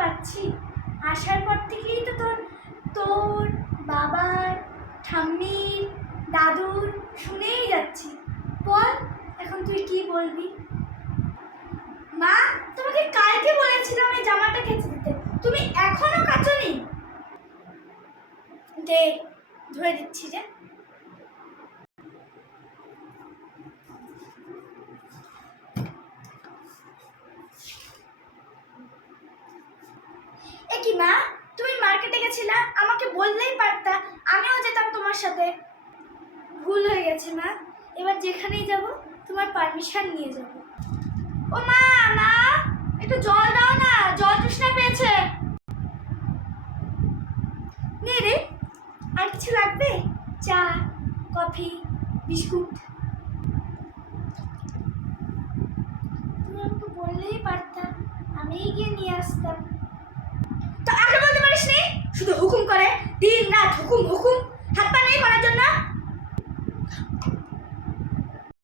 পারছি। আসার পর থেকেই তো তোর বাবার, ঠাম্মির, দাদুর শুনেই যাচ্ছি। বল এখন তুই কি বলবি? মা, তোমাকে কালকে বলেছিলাম এই জামাটা কেচে দিতে, তুমি এখনো কাচোনি? দে, ধুয়ে দিচ্ছি যে। এ কি মা, তুমি মার্কেটে গেছিলা, আমাকে বললেই পারতা, আমিও যেতাম তোমার সাথে। ভুল হয়ে গেছে মা, এবার যেখানেই যাব তোমার পারমিশন নিয়ে যাব। ও মা, মা একটু জল দাও না, জল তৃষ্ণা পেয়েছে। নে রে, আর কিছু লাগবে? চা, কফি, বিস্কুট? তুমি আমাকে বললেই পারতা, আমিই গিয়ে নিয়ে আসতাম। তো আগে বলতে পারিস নি? শুধু হুকুম করে, দিন রাত হুকুম হুকুম, হাত পা নেই করার জন্য।